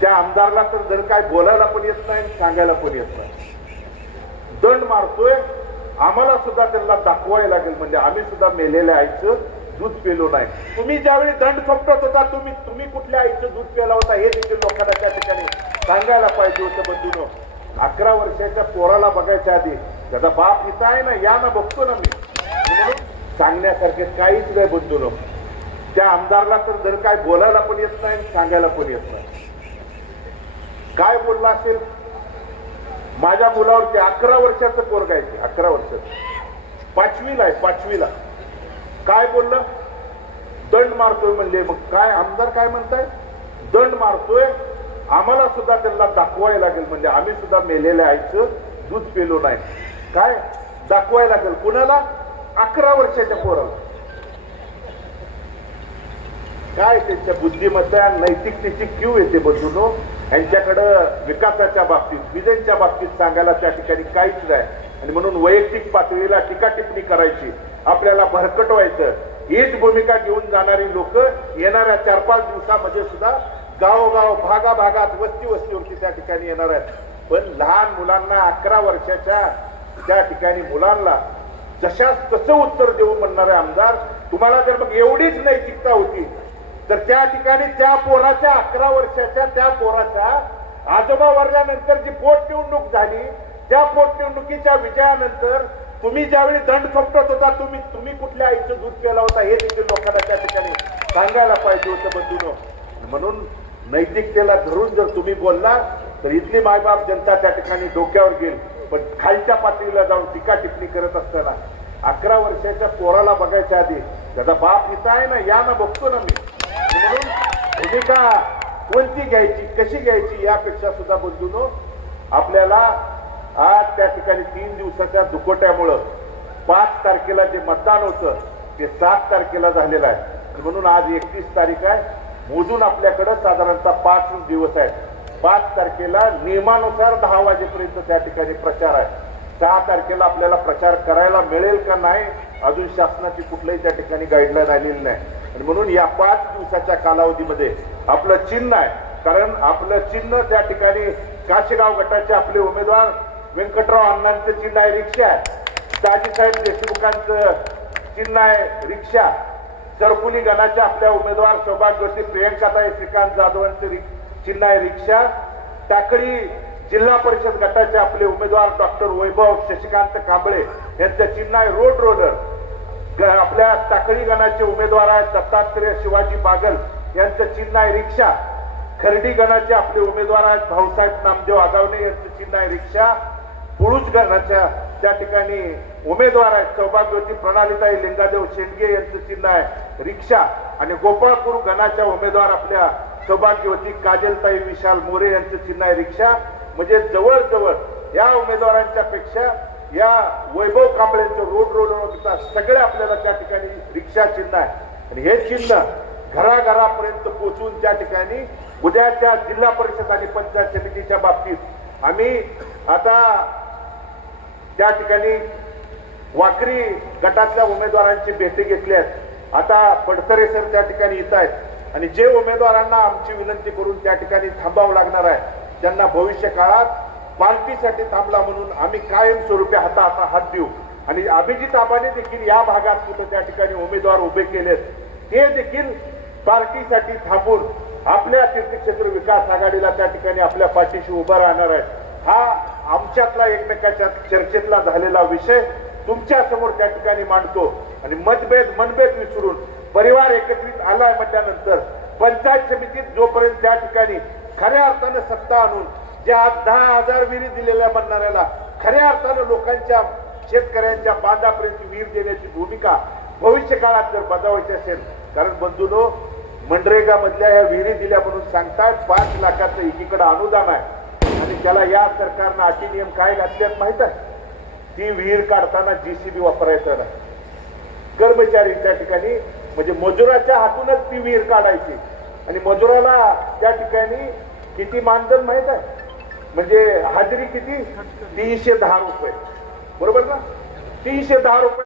त्या आमदारला तर जर काय बोलायला पण येत नाही सांगायला पण येत नाही. दंड मारतोय, आम्हाला सुद्धा त्यांना दाखवायला लागेल म्हणजे आम्ही सुद्धा मेलेल्या आईचं दूध पेलो नाही. तुम्ही ज्यावेळी दंड थोपटत होता तुम्ही कुठल्या आईचं दूध पेला होता हे देखील लोकांना त्या ठिकाणी सांगायला पाहिजे होतं. बंधूनो, 11 वर्षाच्या पोराला बघायच्या आधी त्याचा बाप इथं आहे ना, या ना बघतो ना मी, म्हणून सांगण्यासारखे काहीच नाही. बंधूनो, त्या आमदारला तर जर काय बोलायला पण येत नाही सांगायला पण येत नाही. काय बोलला असेल, माझ्या मुलावरती 11 वर्षाचं पोरग आहे, 11 वर्षाचं, 5वीला आहे, 5वीला. काय बोललं, दंड मारतोय म्हणले. मग काय आमदार काय म्हणताय, दंड मारतोय, आम्हाला सुद्धा त्यांना दाखवायला लागेल म्हणजे आम्ही सुद्धा मेलेल्या आईचं दूध पेलो नाही. काय दाखवायला लागेल कुणाला, 11 वर्षाच्या पोराला. काय त्यांच्या बुद्धिमत्ता नैतिकतेची क्यू येते. बंधूंनो, यांच्याकडं विकासाच्या बाबतीत विजेंच्या बाबतीत सांगायला त्या ठिकाणी काहीच नाही. आणि म्हणून वैयक्तिक पातळीला टीका टिप्पणी करायची, आपल्याला भरकटवायचं, हीच भूमिका घेऊन जाणारी लोक येणाऱ्या 4-5 दिवसामध्ये सुद्धा गावोगाव भागाभागात वस्तीवरती त्या ठिकाणी येणार आहेत. पण लहान मुलांना 11 वर्षाच्या त्या ठिकाणी मुलांना जशाच तसं उत्तर देऊ म्हणणारे आमदार, तुम्हाला जर मग एवढीच नैतिकता होती तर त्या ठिकाणी त्या पोराच्या 11 वर्षाच्या त्या पोराच्या आजोबा वर्गानंतर जी पोटनिवडणूक झाली, त्या पोटनिवडणुकीच्या विजयानंतर तुम्ही ज्यावेळी दंड थोपटत होता तुम्ही कुठल्या आईचं दूध प्याला होता हे देखील लोकांना त्या ठिकाणी सांगायला पाहिजे होतं. बंधूनो, म्हणून नैतिकतेला धरून जर तुम्ही बोलला तर इथली मायबाप जनता त्या ठिकाणी डोक्यावर गेल. पण खालच्या पातळीला जाऊन टीका टिप्पणी करत असताना 11 वर्षाच्या पोराला बघायच्या आधी त्याचा बाप इथं आहे ना, या ना बघतो ना मी, म्हणून भूमिका कोणती घ्यायची कशी घ्यायची यापेक्षा सुद्धा बंधूंनो, आपल्याला आज त्या ठिकाणी 3 दिवसाच्या दुकोट्यामुळं 5 तारखेला जे मतदान होतं ते 7 तारखेला झालेलं आहे. म्हणून आज 31 तारीख आहे, मोजून आपल्याकडे साधारणतः 5 दिवस आहेत. 5 तारखेला नियमानुसार 10 वाजेपर्यंत त्या ठिकाणी प्रचार आहे. 6 तारखेला आपल्याला प्रचार करायला मिळेल का नाही अजून शासनाची कुठल्याही त्या ठिकाणी गाईडलाईन आलेली नाही. आणि म्हणून या 5 दिवसाच्या कालावधीमध्ये आपलं चिन्ह आहे, कारण आपलं चिन्ह त्या ठिकाणी काशेगाव गटाचे आपले उमेदवार व्यंकटराव अण्णांचं चिन्ह आहे रिक्षा, दाजीसाहेब देशमुखांचं चिन्ह आहे रिक्षा, सरकुली गणाच्या आपल्या उमेदवार सौभाग्यवती प्रियंकाताई श्रीकांत जाधवांचं चिन्ह आहे रिक्षा, टाकळी जिल्हा परिषद गटाचे आपले उमेदवार डॉक्टर वैभव शशिकांत कांबळे यांचं चिन्ह आहे रोड रोलर, आपल्या टाकळी गणाचे उमेदवार आहेत दत्तात्रय शिवाजी बागल यांचं चिन्ह आहे रिक्षा, खर्डी गणाचे आपले उमेदवार आहेत भाऊसाहेब नामदेव आगावणे यांचं चिन्ह आहे रिक्षा, पुळूज गणाच्या त्या ठिकाणी उमेदवार आहेत सौभाग्यवती प्रणालीताई लिंगादेव शेंडगे यांचं चिन्ह आहे रिक्षा, आणि गोपाळपूर गणाच्या उमेदवार आपल्या सौभाग्यवती काजलताई विशाल मोरे यांचं चिन्ह आहे रिक्षा. म्हणजे जवळजवळ या उमेदवारांच्या पेक्षा या वैभव कांबळेंचं रोड रोलर सगळे आपल्याला त्या ठिकाणी रिक्षा चिन्ह आहे. आणि हे चिन्ह घराघरापर्यंत पोहोचून त्या ठिकाणी उद्याच्या जिल्हा परिषद आणि पंचायत समितीच्या बाबतीत आम्ही आता त्या ठिकाणी वाकरी गटातल्या उमेदवारांची भेटी घेतली आहेत. आता पडतरे सर त्या ठिकाणी येत आहेत आणि जे उमेदवारांना आमची विनंती करून त्या ठिकाणी थांबावं लागणार आहे त्यांना भविष्य काळात पार्टीसाठी थांबला म्हणून आम्ही कायमस्वरूपी हाताहाता हात देऊ. आणि अभिजित आबाने देखील या भागात कुठे त्या ठिकाणी उमेदवार उभे केलेत, ते देखील पार्टीसाठी थांबून आपल्या तीर्थक्षेत्र विकास आघाडीला त्या ठिकाणी आपल्या पाठीशी उभा राहणार आहे. हा आमच्यातला एकमेकाच्या चर्चेतला झालेला विषय तुमच्या समोर त्या ठिकाणी मांडतो. आणि मनभेद विसरून परिवार एकत्रित आलाय म्हटल्यानंतर पंचायत समितीत जोपर्यंत त्या ठिकाणी खऱ्या अर्थानं सत्ता आणून ज्या आज 10,000 विहिरी दिलेल्या म्हणणाऱ्याला खऱ्या अर्थानं लोकांच्या शेतकऱ्यांच्या बांधापर्यंत विहीर देण्याची भूमिका भविष्य काळात जर बजावायची असेल, कारण बंधूंनो मनरेगा मधल्या या विहिरी दिल्या म्हणून सांगतात 5 लाखाचं एकीकडे अनुदान आहे आणि त्याला या सरकारनं अटी नियम काय घातल्यात माहित आहे, ती विहीर काढताना जीसीबी वापरायचं ना, कर्मचारी त्या ठिकाणी म्हणजे मजुराच्या हातूनच ती विहीर काढायची. आणि मजुराला त्या ठिकाणी किती मानधन माहित आहे, म्हणजे हाजरी किती 310 रुपये, बरोबर ना, 310 रुपये.